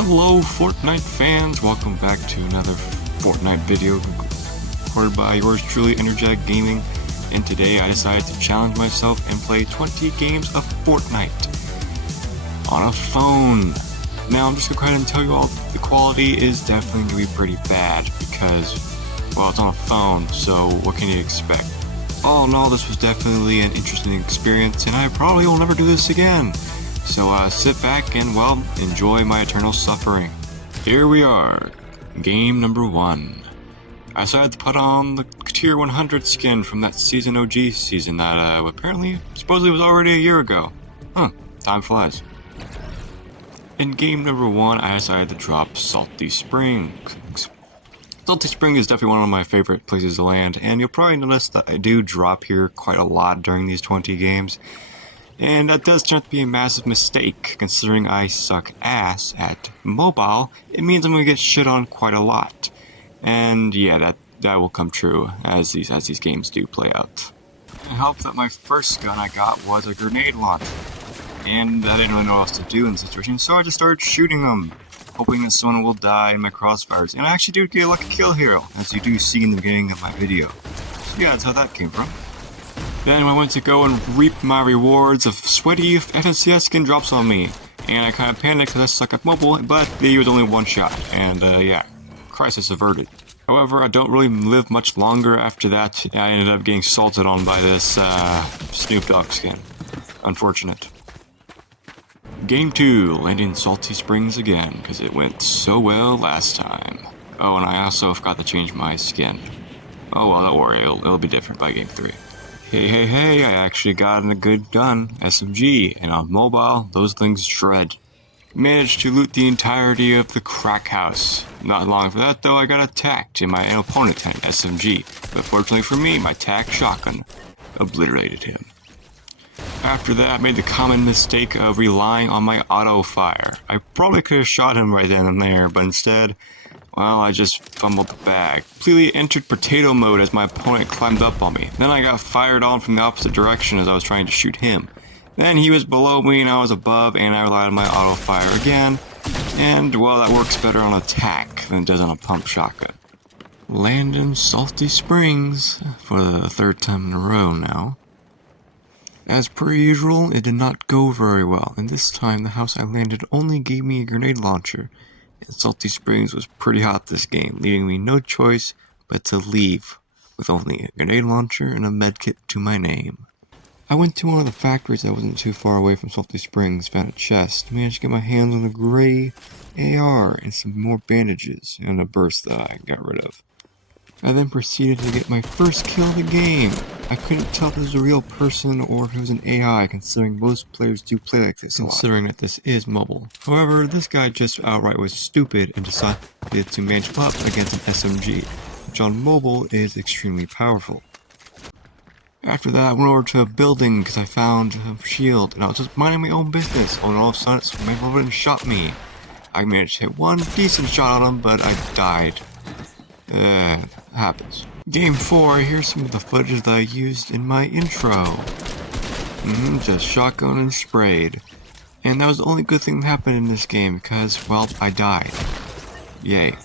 Hello Fortnite fans, welcome back to another Fortnite video recorded by yours truly, EnderJackGaming, and today I decided to challenge myself and play 20 games of Fortnite on a phone. Now I'm just going to go ahead and tell you all the quality is definitely going to be pretty bad because, well, it's on a phone, so what can you expect? All in all, this was definitely an interesting experience and I probably will never do this again. So sit back and, well, enjoy my eternal suffering. Here we are, game number 1. I decided to put on the tier 100 skin from that season OG season that apparently, supposedly was already a year ago. Time flies. In game number 1, I decided to drop Salty Springs. Salty Springs is definitely one of my favorite places to land, and you'll probably notice that I do drop here quite a lot during these 20 games. And that does turn out to be a massive mistake, considering I suck ass at mobile. It means I'm going to get shit on quite a lot. And yeah, that will come true as these games do play out. It helped that my first gun I got was a grenade launcher. And I didn't really know what else to do in the situation, so I just started shooting them, hoping that someone will die in my crossfires. And I actually do get a lucky kill here, as you do see in the beginning of my video. So yeah, that's how that came from. Then I went to go and reap my rewards of sweaty FNCS skin drops on me. And I kind of panicked because I suck at mobile, but he was only one shot. And yeah, crisis averted. However, I don't really live much longer after that. I ended up getting salted on by this Snoop Dogg skin. Unfortunate. Game 2, landing Salty Springs again, because it went so well last time. Oh, and I also forgot to change my skin. Oh well, don't worry, it'll be different by game 3. Hey, I actually got a good gun, SMG, and on mobile, those things shred. Managed to loot the entirety of the crack house. Not long for that though, I got attacked and my opponent had an SMG, but fortunately for me, my tac shotgun obliterated him. After that, I made the common mistake of relying on my auto fire. I probably could have shot him right then and there, but instead, well, I just fumbled the bag. Completely entered potato mode as my opponent climbed up on me. Then I got fired on from the opposite direction as I was trying to shoot him. Then he was below me and I was above, and I relied on my auto fire again. And, well, that works better on attack than it does on a pump shotgun. Landing Salty Springs for the 3rd time in a row now. As per usual, it did not go very well, and this time the house I landed only gave me a grenade launcher. And Salty Springs was pretty hot this game, leaving me no choice but to leave, with only a grenade launcher and a medkit to my name. I went to one of the factories that wasn't too far away from Salty Springs, found a chest, managed to get my hands on a gray AR and some more bandages, and a burst that I got rid of. I then proceeded to get my first kill of the game. I couldn't tell if it was a real person or if it was an AI, considering most players do play like this a lot, considering that this is mobile. However, this guy just outright was stupid and decided to match up against an SMG, which on mobile is extremely powerful. After that, I went over to a building because I found a shield, and I was just minding my own business, and all of a sudden my opponent shot me. I managed to hit one decent shot on him, but I died. Happens. Game 4, here's some of the footage that I used in my intro. Just shotgun and sprayed. And that was the only good thing that happened in this game, because, well, I died. Yay.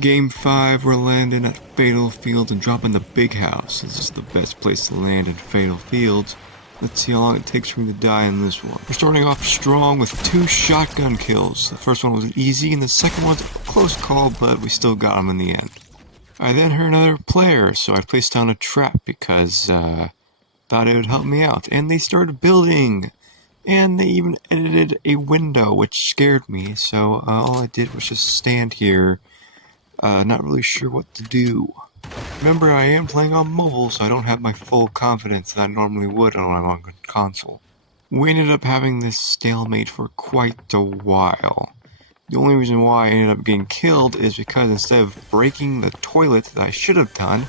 Game 5, we're landing at Fatal Fields and dropping the big house. This is the best place to land in Fatal Fields. Let's see how long it takes for me to die in this one. We're starting off strong with 2 shotgun kills. The first one was easy and the second one's a close call, but we still got him in the end. I then heard another player, so I placed down a trap because thought it would help me out. And they started building! And they even edited a window, which scared me, so all I did was just stand here, not really sure what to do. Remember, I am playing on mobile, so I don't have my full confidence that I normally would when I'm on console. We ended up having this stalemate for quite a while. The only reason why I ended up getting killed is because instead of breaking the toilet that I should have done,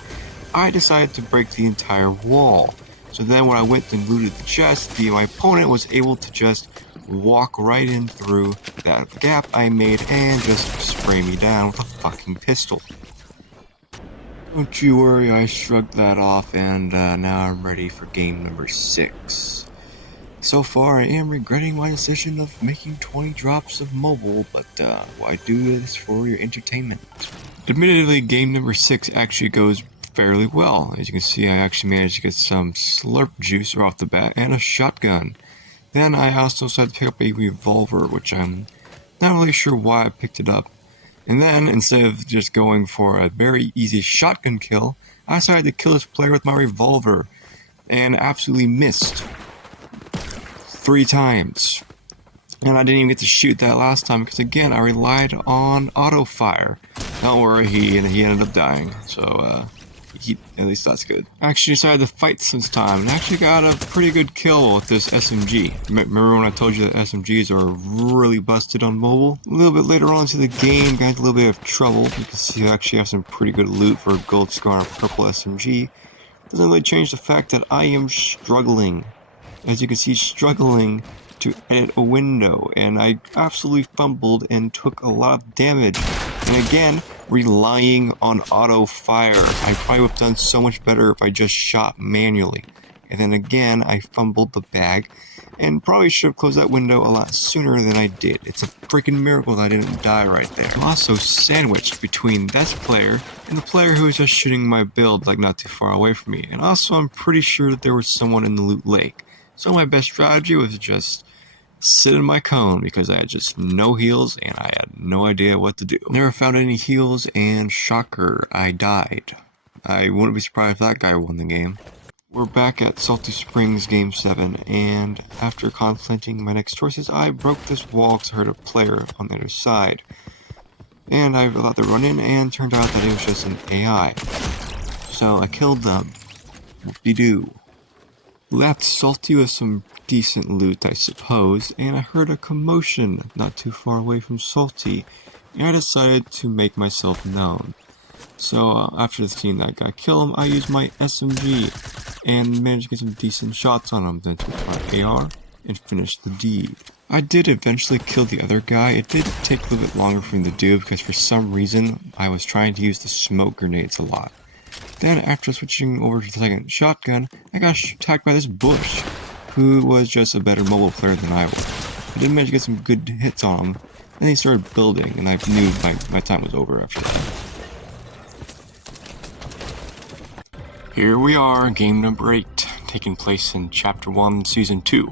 I decided to break the entire wall. So then when I went and looted the chest, my opponent was able to just walk right in through that gap I made and just spray me down with a fucking pistol. Don't you worry, I shrugged that off, and now I'm ready for game number 6. So far, I am regretting my decision of making 20 drops of mobile, but I do this for your entertainment. Admittedly, game number 6 actually goes fairly well. As you can see, I actually managed to get some slurp juice right off the bat and a shotgun. Then I also decided to pick up a revolver, which I'm not really sure why I picked it up. And then, instead of just going for a very easy shotgun kill, I decided to kill this player with my revolver, and absolutely missed 3 times. And I didn't even get to shoot that last time, because again, I relied on auto fire. Don't worry, he ended up dying, so at least that's good. I actually decided to fight this time, and actually got a pretty good kill with this SMG. Remember when I told you that SMGs are really busted on mobile? A little bit later on into the game, got into a little bit of trouble. You can see I actually have some pretty good loot for a gold scar and a purple SMG. Doesn't really change the fact that I am struggling. As you can see, struggling to edit a window, and I absolutely fumbled and took a lot of damage. And again, relying on auto fire. I probably would have done so much better if I just shot manually. And then again, I fumbled the bag, and probably should have closed that window a lot sooner than I did. It's a freaking miracle that I didn't die right there. I'm also sandwiched between this player and the player who was just shooting my build like not too far away from me. And also, I'm pretty sure that there was someone in the loot lake. So my best strategy was just sit in my cone, because I had just no heals and I had no idea what to do. Never found any heals, and shocker, I died. I wouldn't be surprised if that guy won the game. We're back at Salty Springs Game 7, and after contemplating my next choices, I broke this wall because I heard a player on the other side. And I allowed to run in, and turned out that it was just an AI. So I killed them. Whoop-de-doo. Left Salty with some decent loot, I suppose, and I heard a commotion not too far away from Salty, and I decided to make myself known. So after seeing that guy kill him, I used my SMG and managed to get some decent shots on him, then took my AR and finished the deed. I did eventually kill the other guy. It did take a little bit longer for him to do, because for some reason I was trying to use the smoke grenades a lot. Then, after switching over to the second shotgun, I got attacked by this bush, who was just a better mobile player than I was. I did manage to get some good hits on him, then he started building, and I knew my time was over after that. Here we are, game number 8, taking place in Chapter 1, Season 2.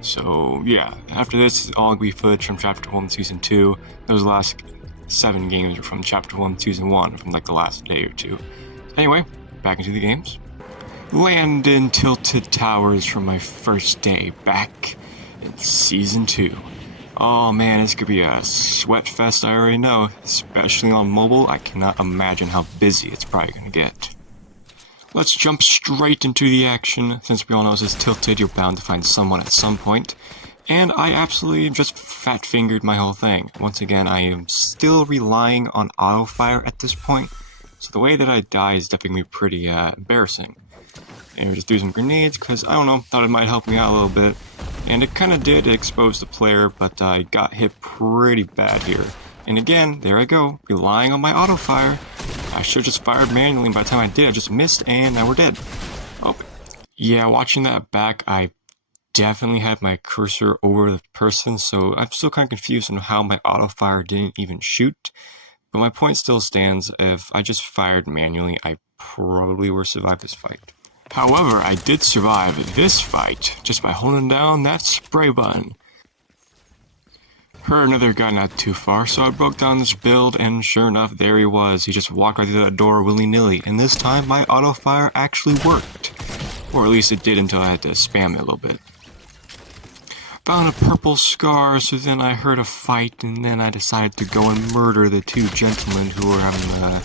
So, yeah, after this, all gonna be footage from Chapter 1, Season 2. Those last 7 games are from Chapter 1, Season 1, from like the last day or two. Anyway, back into the games. Land in Tilted Towers from my first day back in Season 2. Oh man, this could be a sweat fest, I already know. Especially on mobile, I cannot imagine how busy it's probably gonna get. Let's jump straight into the action. Since we all know this is Tilted, you're bound to find someone at some point. And I absolutely just fat-fingered my whole thing. Once again, I am still relying on auto-fire at this point. So the way that I die is definitely pretty embarrassing. And I just threw some grenades because, I don't know, thought it might help me out a little bit. And it kind of did expose the player, but I got hit pretty bad here. And again, there I go, relying on my auto fire. I should have just fired manually, and by the time I did, I just missed, and now we're dead. Oh, yeah, watching that back, I definitely had my cursor over the person, so I'm still kind of confused on how my auto fire didn't even shoot. But my point still stands. If I just fired manually, I probably would have survived this fight. However, I did survive this fight just by holding down that spray button. Heard another guy not too far, so I broke down this build, and sure enough, there he was. He just walked right through that door willy-nilly, and this time my auto fire actually worked. Or at least it did until I had to spam it a little bit. Found a purple scar, so then I heard a fight, and then I decided to go and murder the 2 gentlemen who were having a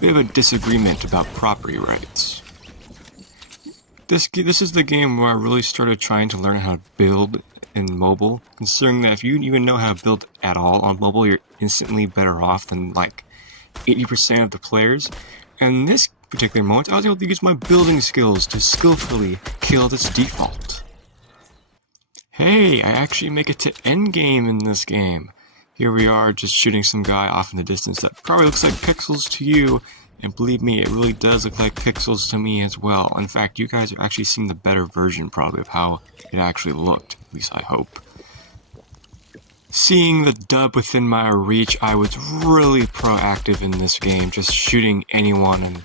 bit of a disagreement about property rights. This is the game where I really started trying to learn how to build in mobile, considering that if you even know how to build at all on mobile, you're instantly better off than like 80% of the players. And in this particular moment, I was able to use my building skills to skillfully kill this default. Hey, I actually make it to endgame in this game. Here we are, just shooting some guy off in the distance that probably looks like pixels to you, and believe me, it really does look like pixels to me as well. In fact, you guys are actually seeing the better version probably of how it actually looked, at least I hope. Seeing the dub within my reach, I was really proactive in this game, just shooting anyone, and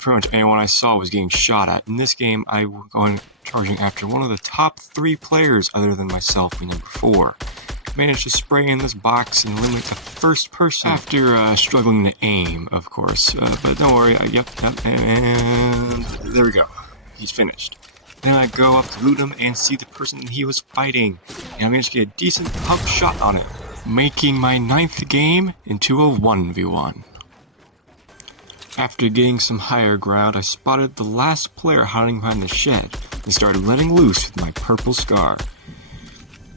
pretty much anyone I saw was getting shot at. In this game, I was going charging after one of the top 3 players other than myself, being number 4. Managed to spray in this box and eliminate the first person after struggling to aim, of course. But don't worry, yep, and there we go. He's finished. Then I go up to loot him and see the person he was fighting, and I managed to get a decent pump shot on it, making my 9th game into a 1v1. After getting some higher ground, I spotted the last player hiding behind the shed and started letting loose with my purple scar.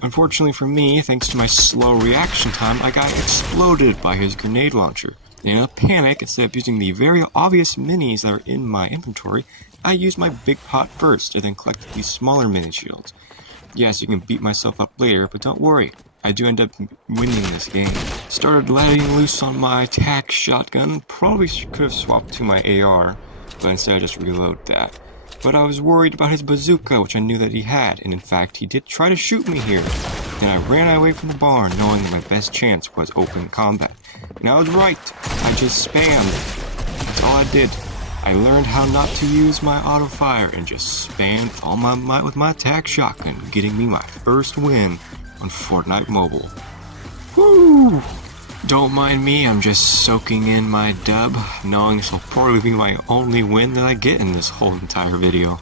Unfortunately for me, thanks to my slow reaction time, I got exploded by his grenade launcher. In a panic, instead of using the very obvious minis that are in my inventory, I used my big pot first and then collected these smaller mini shields. Yes, you can beat myself up later, but don't worry, I do end up winning this game. Started letting loose on my tac shotgun, probably could have swapped to my AR, but instead I just reload that. But I was worried about his bazooka, which I knew that he had, and in fact, he did try to shoot me here. Then I ran away from the barn, knowing that my best chance was open combat. And I was right, I just spammed. That's all I did. I learned how not to use my auto fire and just spammed with all my might with my tac shotgun, getting me my first win on Fortnite Mobile. Woo! Don't mind me, I'm just soaking in my dub, knowing this will probably be my only win that I get in this whole entire video.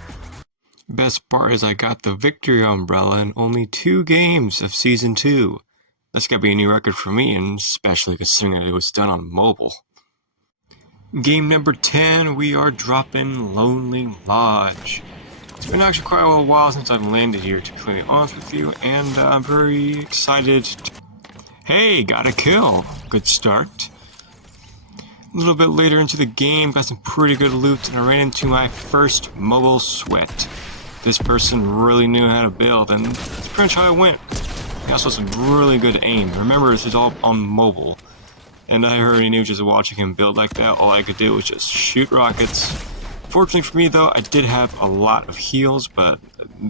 Best part is I got the victory umbrella in only 2 games of Season 2. That's gotta be a new record for me, and especially considering that it was done on mobile. Game number 10, we are dropping Lonely Lodge. It's been actually quite a while since I've landed here, to be completely honest with you, and I'm very excited to... Hey, got a kill. Good start. A little bit later into the game, got some pretty good loot, and I ran into my first mobile sweat. This person really knew how to build, and that's pretty much how I went. He also had some really good aim. Remember, this is all on mobile. And I already knew just watching him build like that, all I could do was just shoot rockets. Fortunately for me though, I did have a lot of heals, but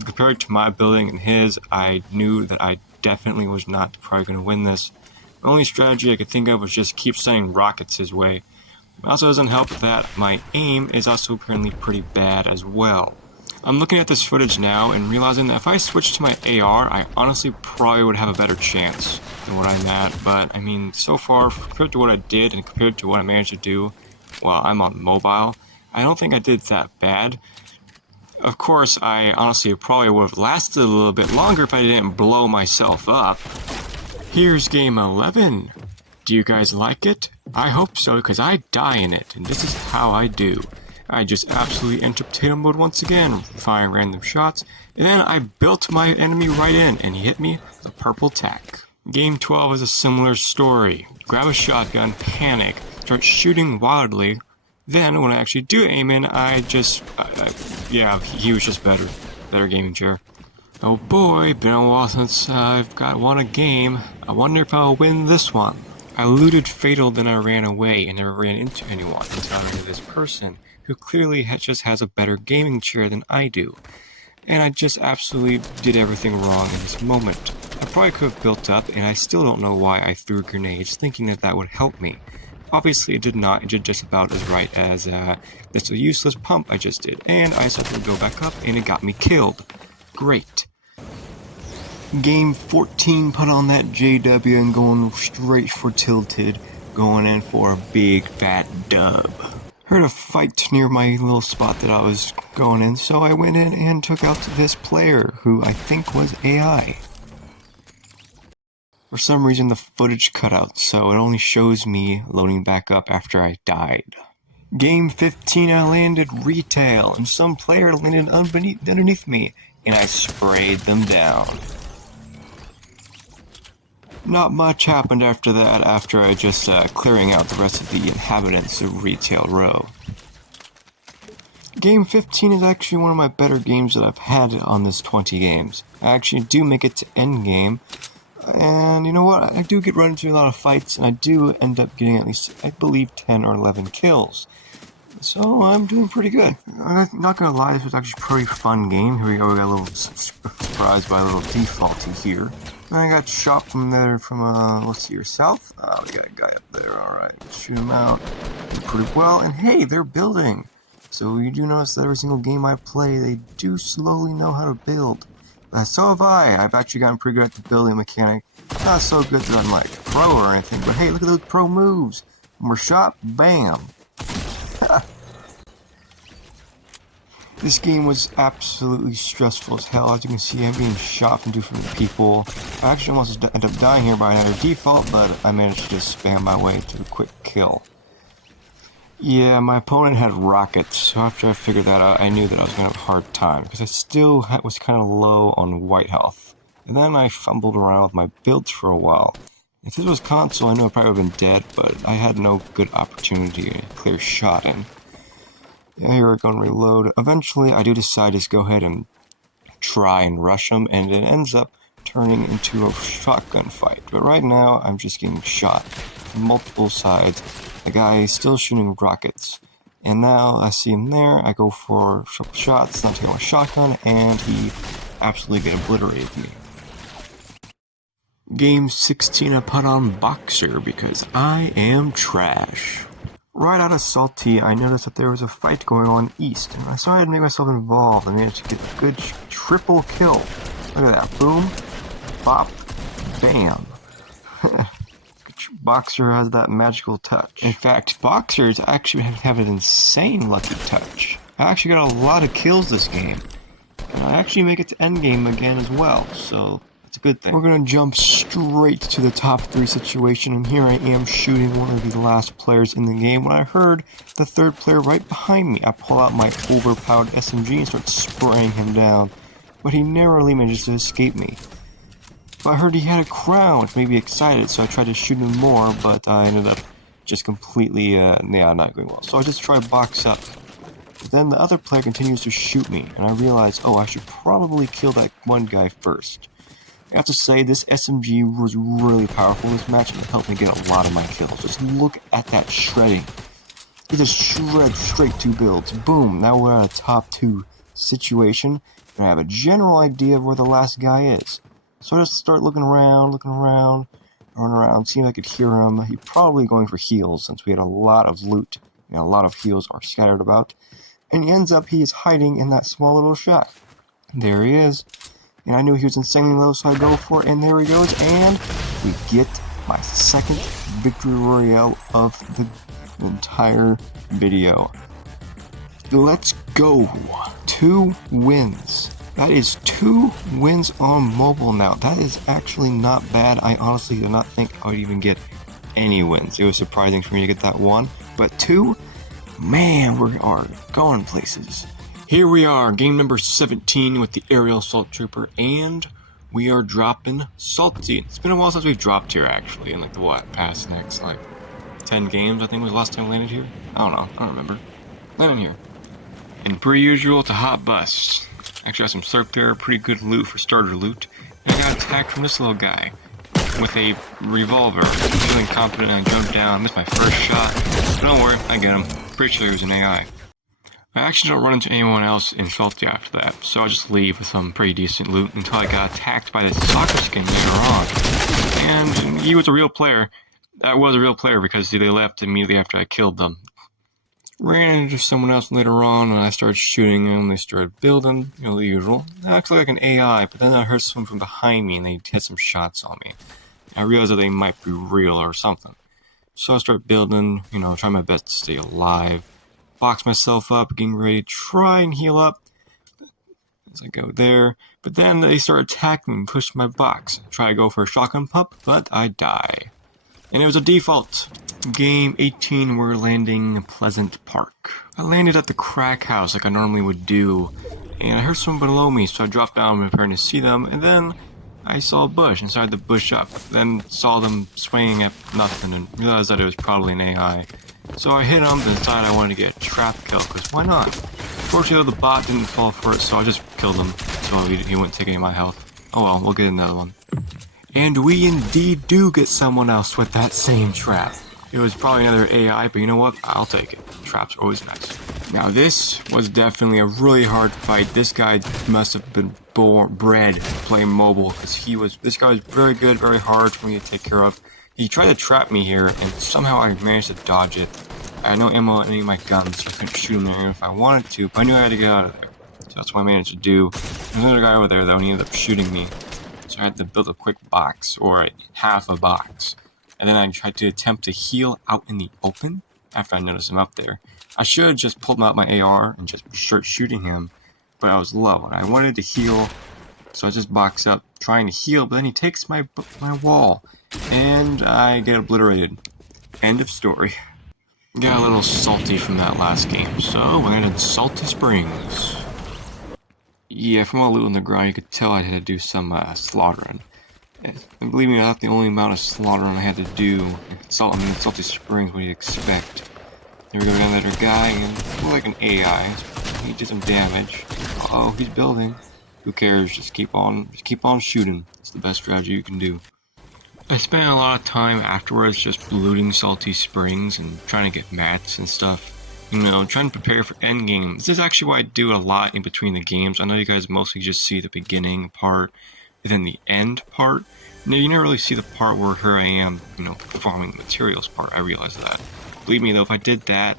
compared to my building and his, I knew that I definitely was not probably going to win this. The only strategy I could think of was just keep sending rockets his way. It also doesn't help that my aim is also apparently pretty bad as well. I'm looking at this footage now and realizing that if I switched to my AR, I honestly probably would have a better chance than what I'm at, but I mean, so far, compared to what I did and compared to what I managed to do while I'm on mobile, I don't think I did that bad. Of course, I honestly probably would have lasted a little bit longer if I didn't blow myself up. Here's game 11. Do you guys like it? I hope so, because I die in it, and this is how I do. I just absolutely enter potato mode once again, firing random shots, and then I built my enemy right in, and he hit me with a purple tac. Game 12 is a similar story. Grab a shotgun, panic, start shooting wildly, then when I actually do aim in, yeah, he was just better. Better gaming chair. Oh boy, been a while since I've won a game. I wonder if I'll win this one. I looted Fatal, then I ran away and never ran into anyone until I ran into this person who clearly just has a better gaming chair than I do. And I just absolutely did everything wrong in this moment. I probably could have built up, and I still don't know why I threw grenades thinking that that would help me. Obviously it did not, it did just about as right as this useless pump I just did. And I decided to go back up, and it got me killed. Great. Game 14, put on that JW and going straight for tilted, going in for a big fat dub. Heard a fight near my little spot that I was going in, so I went in and took out this player, who I think was AI. For some reason the footage cut out, so it only shows me loading back up after I died. Game 15, I landed retail, and some player landed underneath me, and I sprayed them down. Not much happened after that, after I just clearing out the rest of the inhabitants of Retail Row. Game 15 is actually one of my better games that I've had on this 20 games. I actually do make it to endgame. And you know what? I do get run into a lot of fights, and I do end up getting at least, I believe, 10 or 11 kills. So I'm doing pretty good. I'm not gonna lie, this was actually a pretty fun game. Here we go, we got a little surprised by a little defaulty here. And I got shot from there from, let's see, your south. We got a guy up there, alright. Shoot him out. Did pretty well, and hey, they're building. So you do notice that every single game I play, they do slowly know how to build. So have I. I've actually gotten pretty good at the building mechanic. Not so good that I'm like pro or anything, but hey, look at those pro moves. When we're shot, bam. This game was absolutely stressful as hell. As you can see, I'm being shot from different people. I actually almost ended up dying here by another default, but I managed to just spam my way to a quick kill. Yeah, my opponent had rockets, so after I figured that out, I knew that I was going to have a hard time, because I still was kind of low on white health. And then I fumbled around with my builds for a while. If this was console, I know I probably would have been dead, but I had no good opportunity to clear shot in. Here we're going to reload. Eventually, I do decide to go ahead and try and rush them, and it ends up turning into a shotgun fight. But right now, I'm just getting shot from multiple sides. The guy is still shooting rockets. And now I see him there, I go for a couple shots, not taking my shotgun, and he absolutely get obliterated me. Game 16, I put on Boxer because I am trash. Right out of Salty, I noticed that there was a fight going on east, and I decided to make myself involved. I managed to get a good triple kill. Look at that, boom, bop, bam. Boxer has that magical touch. In fact, Boxers actually have an insane lucky touch. I actually got a lot of kills this game, and I actually make it to endgame again as well, so it's a good thing. We're gonna jump straight to the top 3 situation, and here I am shooting one of the last players in the game when I heard the third player right behind me. I pull out my overpowered SMG and start spraying him down, but he narrowly manages to escape me. But I heard he had a crown, which made me excited, so I tried to shoot him more, but I ended up just completely, not going well. So I just tried to box up. But then the other player continues to shoot me, and I realized, oh, I should probably kill that one guy first. I have to say, this SMG was really powerful in this match, and it helped me get a lot of my kills. Just look at that shredding. It just shreds straight 2 builds. Boom, now we're at a top 2 situation, and I have a general idea of where the last guy is. So I just start looking around, run around, seeing if I could hear him. He's probably going for heals, since we had a lot of loot, and a lot of heals are scattered about. And he is hiding in that small little shack. There he is. And I knew he was insanely low, so I go for it, and there he goes, and we get my second victory royale of the entire video. Let's go! 2 wins. That is 2 wins on mobile now. That is actually not bad. I honestly did not think I would even get any wins. It was surprising for me to get that 1, but 2, man, we are going places. Here we are, game number 17 with the Aerial Assault Trooper, and we are dropping Salty. It's been a while since we dropped here, actually, in past next, 10 games, I think was the last time we landed here? I don't know, I don't remember. Landing here. And per usual, it's a hot bus. Actually, got some slurp there, pretty good loot for starter loot. And I got attacked from this little guy with a revolver. I'm feeling confident, and I jumped down, missed my first shot. But don't worry, I get him. Pretty sure he was an AI. I actually don't run into anyone else in Salty after that, so I'll just leave with some pretty decent loot until I got attacked by this soccer skin later on. And he was a real player. That was a real player because they left immediately after I killed them. Ran into someone else later on, and I started shooting them. They started building, the usual. It acted like an AI, but then I heard someone from behind me, and they hit some shots on me. I realized that they might be real or something. So I started building, trying my best to stay alive. Box myself up, getting ready to try and heal up as I go there. But then they start attacking me, push my box. Try to go for a shotgun pump, but I die. And it was a default. Game 18, we're landing Pleasant Park. I landed at the crack house like I normally would do, and I heard someone below me, so I dropped down preparing to see them, and then I saw a bush and started to bush up. Then saw them swinging at nothing and realized that it was probably an AI. So I hit him and decided I wanted to get a trap kill, because why not? Fortunately, the bot didn't fall for it, so I just killed him, so he wouldn't take any of my health. Oh well, we'll get another one. And we indeed do get someone else with that same trap. It was probably another AI, but you know what? I'll take it. Traps are always nice. Now this was definitely a really hard fight. This guy must have been bred playing mobile, because this guy was very good, very hard for me to take care of. He tried to trap me here, and somehow I managed to dodge it. I had no ammo in any of my guns, so I couldn't shoot him there if I wanted to, but I knew I had to get out of there. So that's what I managed to do. There's another guy over there, though, and he ended up shooting me. So I had to build a quick box, or half a box. And then I tried to attempt to heal out in the open after I noticed him up there. I should have just pulled out my AR and just start shooting him, but I was low and I wanted to heal, so I just boxed up trying to heal, but then he takes my wall and I get obliterated. End of story. Got a little salty from that last game, so we landed in Salty Springs. Yeah, from all the loot on the ground, you could tell I had to do some slaughtering. And believe me, not the only amount of slaughtering I had to do in Salty Springs. What do you expect? There we go, down that other guy, and more like an AI. He did some damage. Uh-oh, he's building. Who cares? Just keep on shooting. It's the best strategy you can do. I spent a lot of time afterwards just looting Salty Springs and trying to get mats and stuff. You know, trying to prepare for endgame. This is actually what I do a lot in between the games. I know you guys mostly just see the beginning part and then the end part. No, you never really see the part where here I am, you know, performing the materials part. I realize that. Believe me though, if I did that,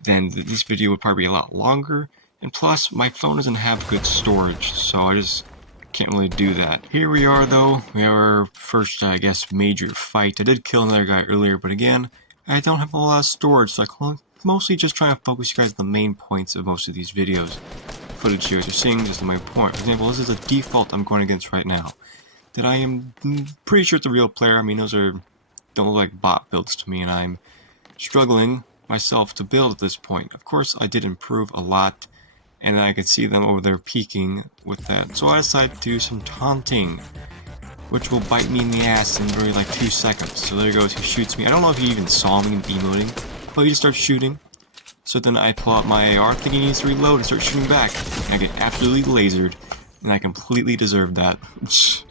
then this video would probably be a lot longer. And plus, my phone doesn't have good storage, so I just can't really do that. Here we are though. We have our first, I guess, major fight. I did kill another guy earlier, but again, I don't have a lot of storage, so I'm mostly just trying to focus you guys on the main points of most of these videos. Footage here, you're seeing just the main point. For example, this is a default I'm going against right now. That I am pretty sure it's a real player. I mean, those don't look like bot builds to me, and I'm struggling myself to build at this point. Of course, I did improve a lot, and I could see them over there peeking with that. So I decided to do some taunting, which will bite me in the ass in very like 2 seconds. So there goes, he shoots me. I don't know if he even saw me emoting, but he just starts shooting. So then I pull out my AR thinking he needs to reload and start shooting back. And I get absolutely lasered, and I completely deserved that.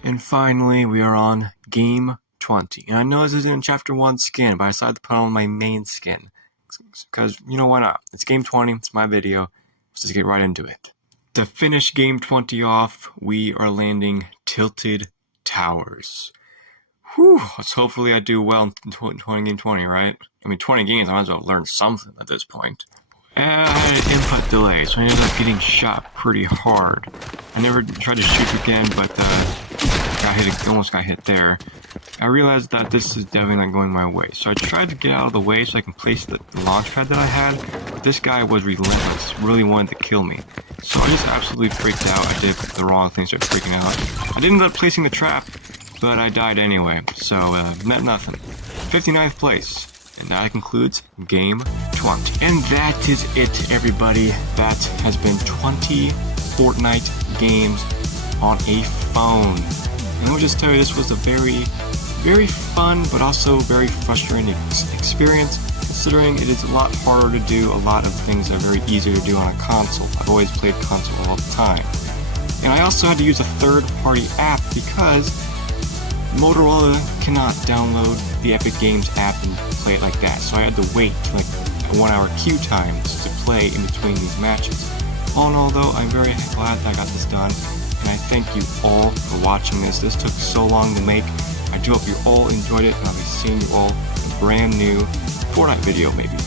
And finally, we are on game 20. And I know this isn't chapter 1 skin, but I decided to put on my main skin. Because, you know, why not? It's game 20, it's my video. Let's just get right into it. To finish game 20 off, we are landing Tilted Towers. Whew, hopefully I do well in game 20, right? I mean, 20 games, I might as well learn something at this point. I had an input delay, so I ended up getting shot pretty hard. I never tried to shoot again, but almost got hit there. I realized that this is definitely not going my way, so I tried to get out of the way so I can place the launch pad that I had, but this guy was relentless, really wanted to kill me. So I just absolutely freaked out. I did the wrong thing, started freaking out. I didn't end up placing the trap, but I died anyway, so net nothing. 59th place. And that concludes game 20. And that is it, everybody. That has been 20 Fortnite games on a phone. And I'll just tell you, this was a very, very fun, but also very frustrating experience, considering it is a lot harder to do a lot of things that are very easy to do on a console. I've always played console all the time. And I also had to use a third-party app because Motorola cannot download the Epic Games app and play it like that, so I had to wait like 1 hour queue times to play in between these matches. All in all though, I'm very glad that I got this done, and I thank you all for watching this. This took so long to make. I do hope you all enjoyed it, and I'll be seeing you all in a brand new Fortnite video maybe.